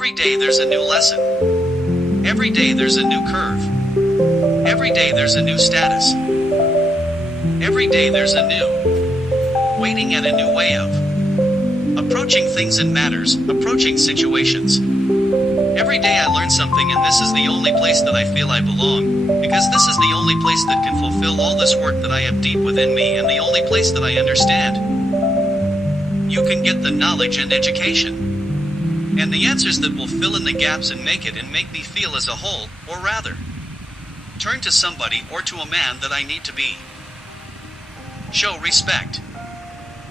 Every day there's a new lesson. Every day there's a new curve. Every day there's a new status. Every day there's a new waiting and a new way of approaching things and matters, approaching situations. Every day I learn something, and this is the only place that I feel I belong, because this is the only place that can fulfill all this work that I have deep within me, and the only place that I understand. You can get the knowledge and education, and the answers that will fill in the gaps and make me feel as a whole, or rather, turn to somebody or to a man that I need to be. Show respect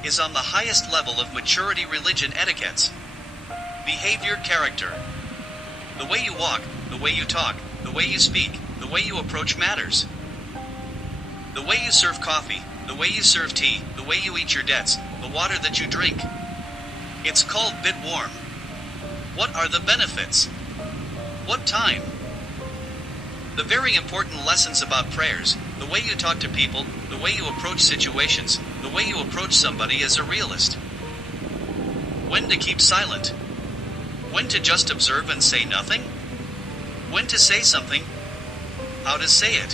is on the highest level of maturity, religion, etiquettes, behavior, character. The way you walk, the way you talk, the way you speak, the way you approach matters. The way you serve coffee, the way you serve tea, the way you eat your debts, the water that you drink. It's called bit warm. What are the benefits? What time? The very important lessons about prayers, the way you talk to people, the way you approach situations, the way you approach somebody as a realist. When to keep silent. When to just observe and say nothing? When to say something? How to say it?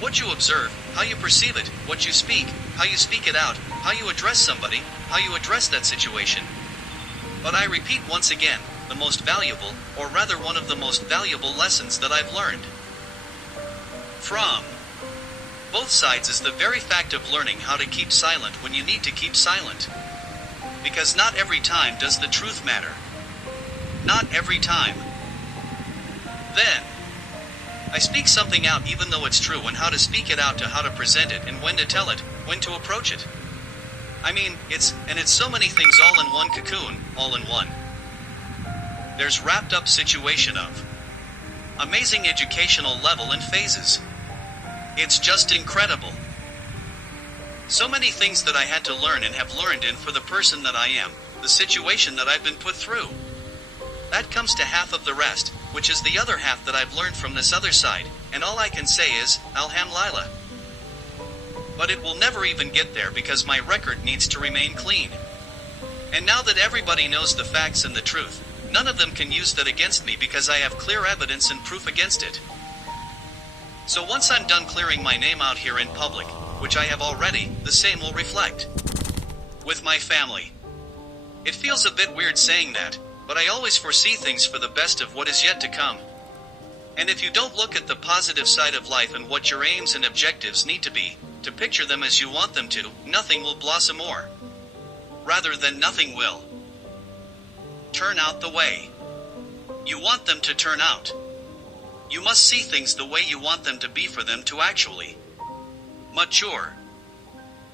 What you observe, how you perceive it, what you speak, how you speak it out, how you address somebody, how you address that situation. But I repeat once again, the most valuable, or rather one of the most valuable lessons that I've learned from both sides is the very fact of learning how to keep silent when you need to keep silent. Because not every time does the truth matter. Not every time. Then, I speak something out even though it's true, and how to speak it out, to how to present it, and when to tell it, when to approach it. I mean, it's so many things all in one cocoon, all in one. There's wrapped up situation of amazing educational level and phases. It's just incredible. So many things that I had to learn and have learned in for the person that I am, the situation that I've been put through. That comes to half of the rest, which is the other half that I've learned from this other side, and all I can say is, alhamdulillah. But it will never even get there because my record needs to remain clean. And now that everybody knows the facts and the truth, none of them can use that against me because I have clear evidence and proof against it. So once I'm done clearing my name out here in public, which I have already, the same will reflect with my family. It feels a bit weird saying that, but I always foresee things for the best of what is yet to come. And if you don't look at the positive side of life and what your aims and objectives need to be, to picture them as you want them to, nothing will blossom, or rather than nothing will turn out the way you want them to turn out. You must see things the way you want them to be for them to actually mature.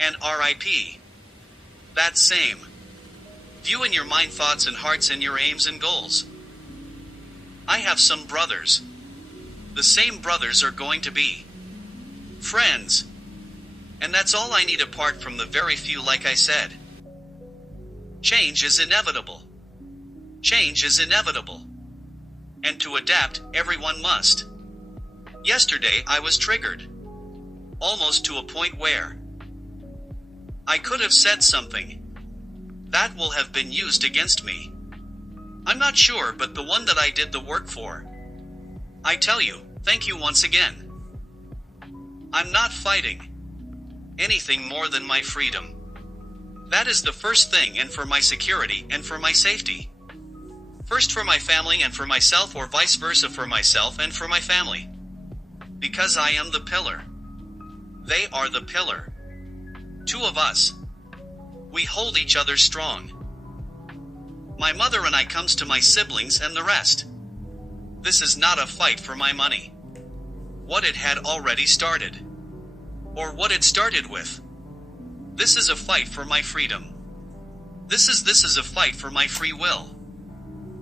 And RIP. That same view in your mind, thoughts and hearts, and your aims and goals. I have some brothers. The same brothers are going to be friends. And that's all I need apart from the very few, like I said. Change is inevitable. Change is inevitable. And to adapt, everyone must. Yesterday I was triggered. Almost to a point where I could have said something that will have been used against me. I'm not sure, but the one that I did the work for, I tell you, thank you once again. I'm not fighting anything more than my freedom. That is the first thing, and for my security and for my safety. First for my family and for myself, or vice versa, for myself and for my family. Because I am the pillar. They are the pillar. Two of us. We hold each other strong. My mother and I comes to my siblings and the rest. This is not a fight for my money. What it had already started. Or what it started with. This is a fight for my freedom. This is a fight for my free will.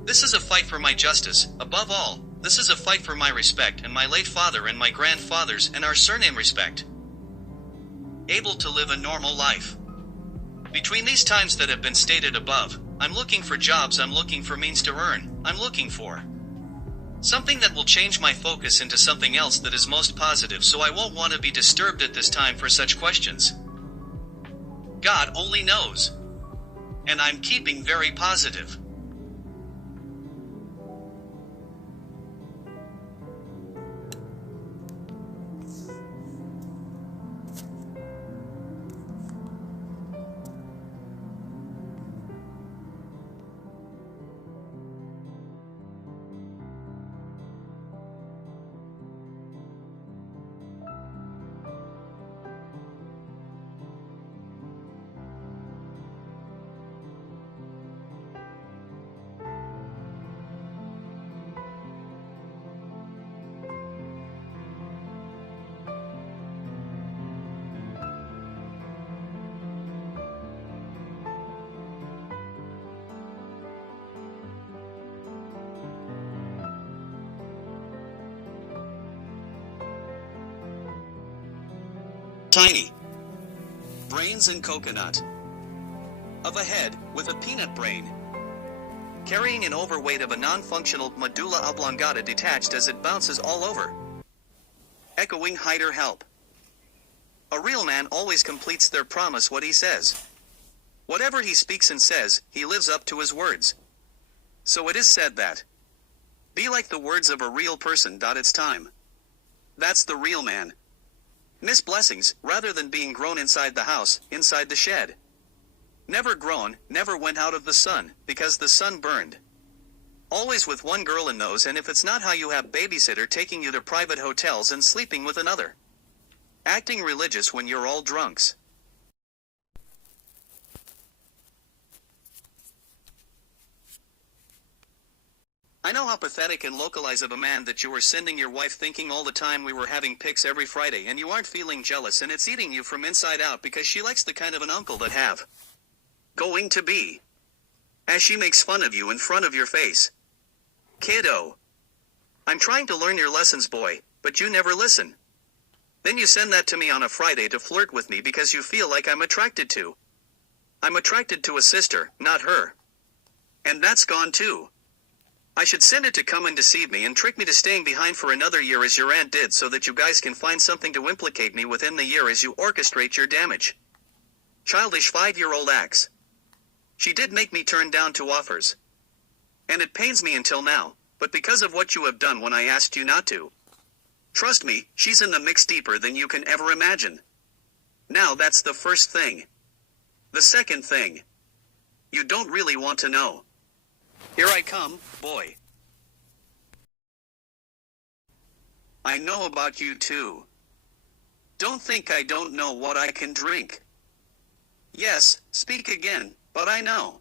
This is a fight for my justice. Above all, this is a fight for my respect and my late father and my grandfather's and our surname respect. Able to live a normal life. Between these times that have been stated above, I'm looking for jobs, I'm looking for means to earn, I'm looking for something that will change my focus into something else that is most positive, so I won't want to be disturbed at this time for such questions. God only knows. And I'm keeping very positive. tiny. Brains and coconut. Of a head, with a peanut brain. Carrying an overweight of a non-functional medulla oblongata detached as it bounces all over. Echoing hider help. A real man always completes their promise what he says. Whatever he speaks and says, he lives up to his words. So it is said that. Be like the words of a real person. It's time. That's the real man. Miss blessings, rather than being grown inside the house, inside the shed. Never grown, never went out of the sun, because the sun burned. Always with one girl in those, and if it's not how you have babysitter taking you to private hotels and sleeping with another. Acting religious when you're all drunks. I know how pathetic and localized of a man that you were sending your wife thinking all the time we were having pics every Friday and you aren't feeling jealous and it's eating you from inside out because she likes the kind of an uncle that have. Going to be. As she makes fun of you in front of your face. Kiddo. I'm trying to learn your lessons, boy, but you never listen. Then you send that to me on a Friday to flirt with me because you feel like I'm attracted to. I'm attracted to a sister, not her. And that's gone too. I should send it to come and deceive me and trick me to staying behind for another year as your aunt did so that you guys can find something to implicate me within the year as you orchestrate your damage. Childish 5-year-old acts. She did make me turn down 2 offers. And it pains me until now, but because of what you have done when I asked you not to. Trust me, she's in the mix deeper than you can ever imagine. Now that's the first thing. The second thing. You don't really want to know. Here I come, boy. I know about you too. Don't think I don't know what I can drink. Yes, speak again, but I know.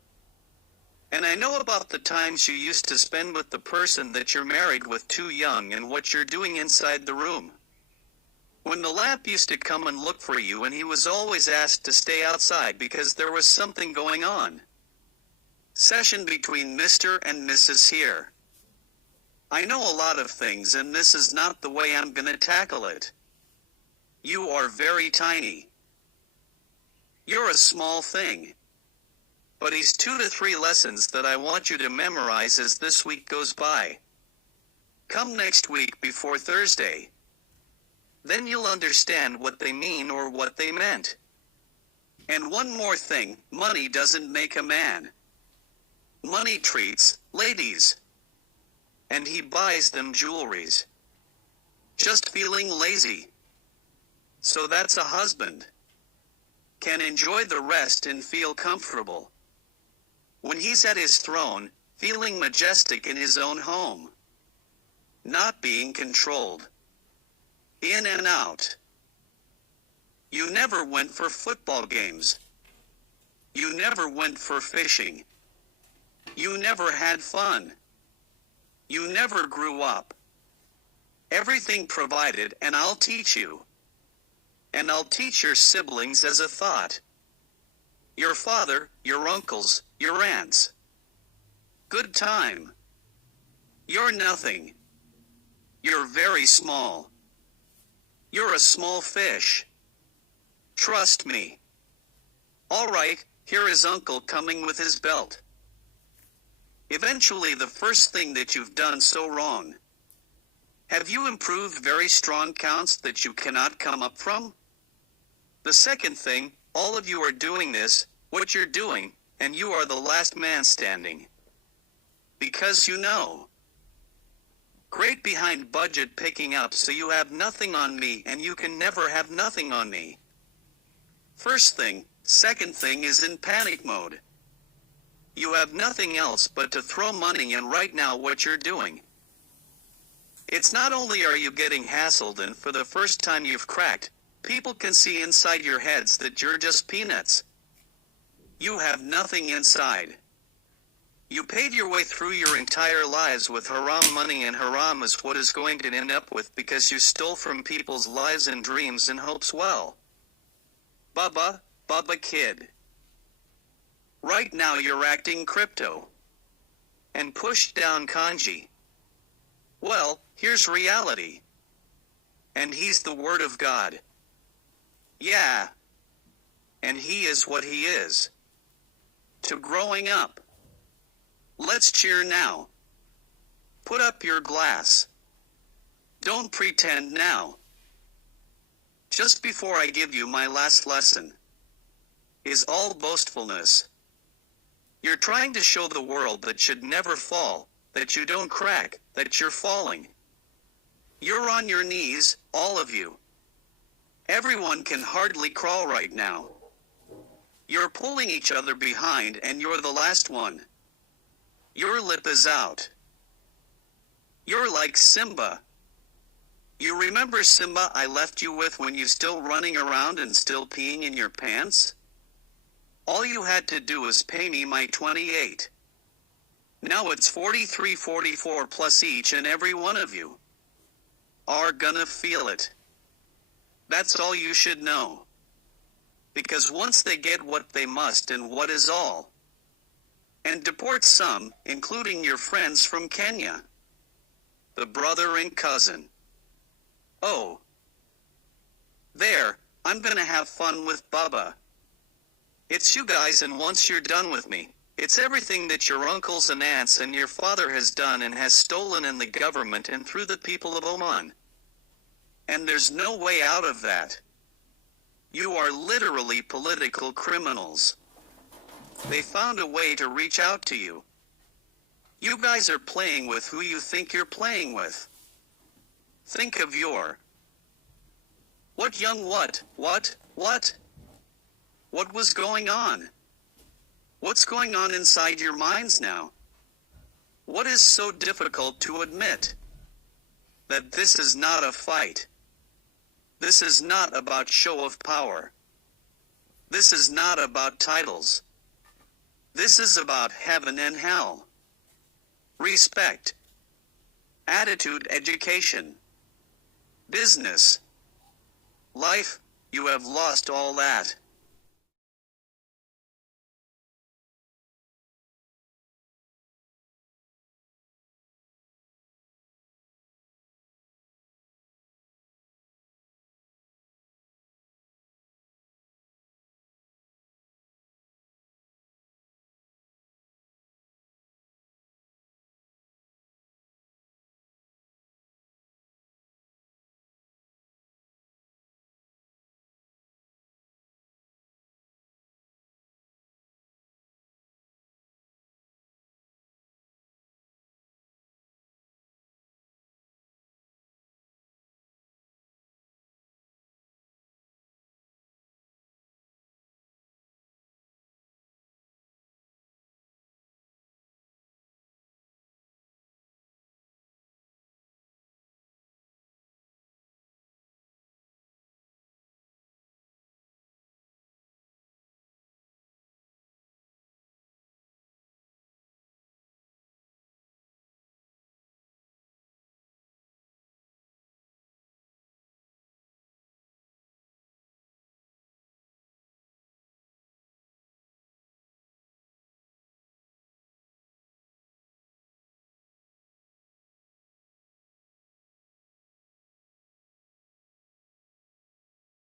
And I know about the times you used to spend with the person that you're married with too young and what you're doing inside the room. When the lamp used to come and look for you and he was always asked to stay outside because there was something going on. Session between Mr. and Mrs. here. I know a lot of things and this is not the way I'm gonna tackle it. You are very tiny. You're a small thing. But he's 2 to 3 lessons that I want you to memorize as this week goes by. Come next week before Thursday. Then you'll understand what they mean or what they meant. And one more thing, money doesn't make a man. Money treats ladies. And he buys them jewelries. Just feeling lazy. So that's a husband. Can enjoy the rest and feel comfortable. When he's at his throne, feeling majestic in his own home. Not being controlled. In and out. You never went for football games. You never went for fishing. You never had fun. You never grew up. Everything provided, and I'll teach you. And I'll teach your siblings as a thought. Your father, your uncles, your aunts. Good time. You're nothing. You're very small. You're a small fish. Trust me. All right, here is Uncle coming with his belt. Eventually the first thing that you've done so wrong. Have you improved very strong counts that you cannot come up from? The second thing, all of you are doing this, what you're doing, and you are the last man standing. Because you know. Great behind budget picking up so you have nothing on me and you can never have nothing on me. First thing, second thing is in panic mode. You have nothing else but to throw money in right now what you're doing. It's not only are you getting hassled and for the first time you've cracked, people can see inside your heads that you're just peanuts. You have nothing inside. You paid your way through your entire lives with haram money and haram is what is going to end up with because you stole from people's lives and dreams and hopes well. Bubba kid. Right now you're acting crypto. And pushed down kanji. Well, here's reality. And he's the word of God. Yeah. And he is what he is. To growing up. Let's cheer now. Put up your glass. Don't pretend now. Just before I give you my last lesson. Is all boastfulness. You're trying to show the world that should never fall, that you don't crack, that you're falling. You're on your knees, all of you. Everyone can hardly crawl right now. You're pulling each other behind and you're the last one. Your lip is out. You're like Simba. You remember Simba I left you with when you're still running around and still peeing in your pants? All you had to do was pay me my 28. Now it's 43.44 plus each and every one of you are gonna feel it. That's all you should know. Because once they get what they must and what is all, and deport some, including your friends from Kenya, the brother and cousin. Oh. There, I'm gonna have fun with Bubba. It's you guys, and once you're done with me, it's everything that your uncles and aunts and your father has done and has stolen in the government and through the people of Oman. And there's no way out of that. You are literally political criminals. They found a way to reach out to you. You guys are playing with who you think you're playing with. Think of your... What young what? What was going on? What's going on inside your minds now? What is so difficult to admit? That this is not a fight. This is not about show of power. This is not about titles. This is about heaven and hell. Respect. Attitude, education. Business. Life, you have lost all that.